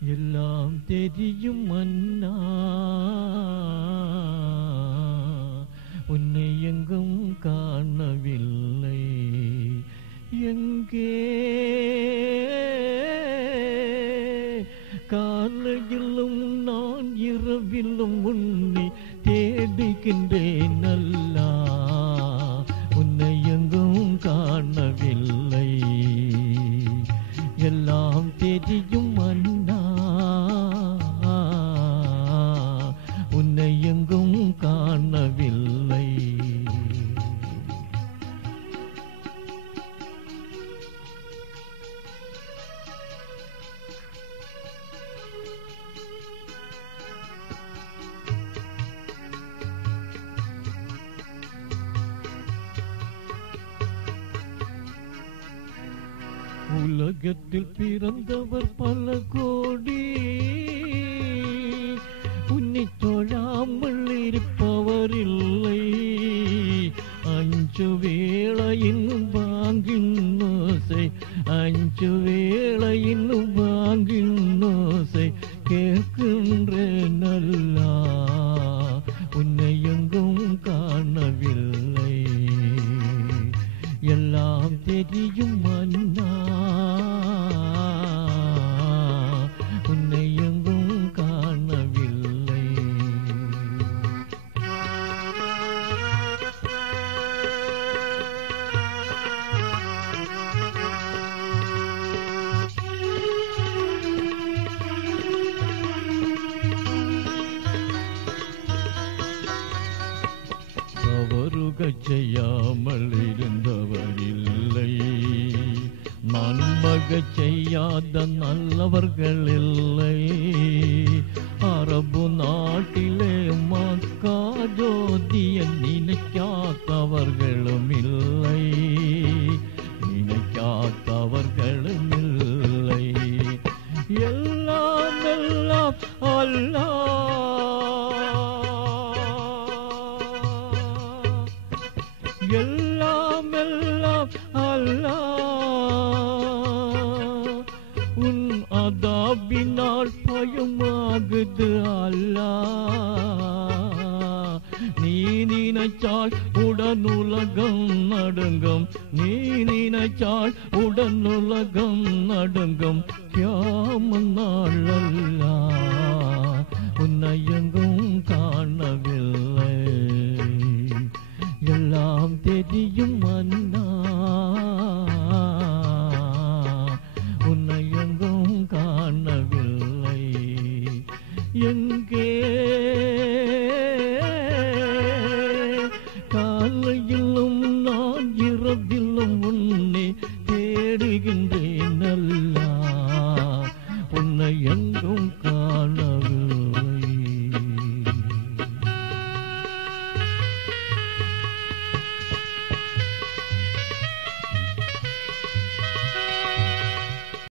எல்லாம் தெரியும் மன்னா, உன்னை எங்கும் காணவில்லை. எங்கே காலையிலும் நான் இரவிலும் உன்னை தேடுகின்றேன் அல்லா, உன்னை எங்கும் காணவில்லை. எல்லாம் தெரியும் மன்னா, உன்னை எங்கும் காணவில்லை. உலகத்தில் பிறந்தவர் பல கோடி, உன்னை தொழாமல் இருப்பவர் இல்லை. அஞ்சு வேளையின் வாங்கின் ஓசை, அஞ்சு வேளையின் வாங்கின் ஓசை கேட்கின்றேன் அல்லா, உன்னை எங்கும் காணவில்லை. எல்லாம் தெரியும் மன்னா, உன்னை எங்கும் காணவில்லை. தவறுகள் செய்யாமல் இருந்தவர் இல்லை, நன்மகச் செய்யாத நல்லவர்கள் இல்லை. அரபு நாட்டிலே மக்கா ஜோதியை நினைக்காதவர்களும் இல்லை, நினைக்காதவர்களும் இல்லை. எல்லாம் எல்லாம் அல்லாஹ், எல்லாம் எல்லாம் அல்லாஹ். உன் அதாபினால் பயமாகுது அல்லாஹ், நீ நினைச்சால் உடன் உலகம் நடுங்கும், நீ நினைச்சால் உடன் உலகம் நடுங்கும். கியாமத் நாள் அல்லாஹ், உன்னை எங்கும் காணவில்லை. எல்லாம் தெரியும் மன்னா, உன்னை எங்கும் காணவில்லை. எங்கே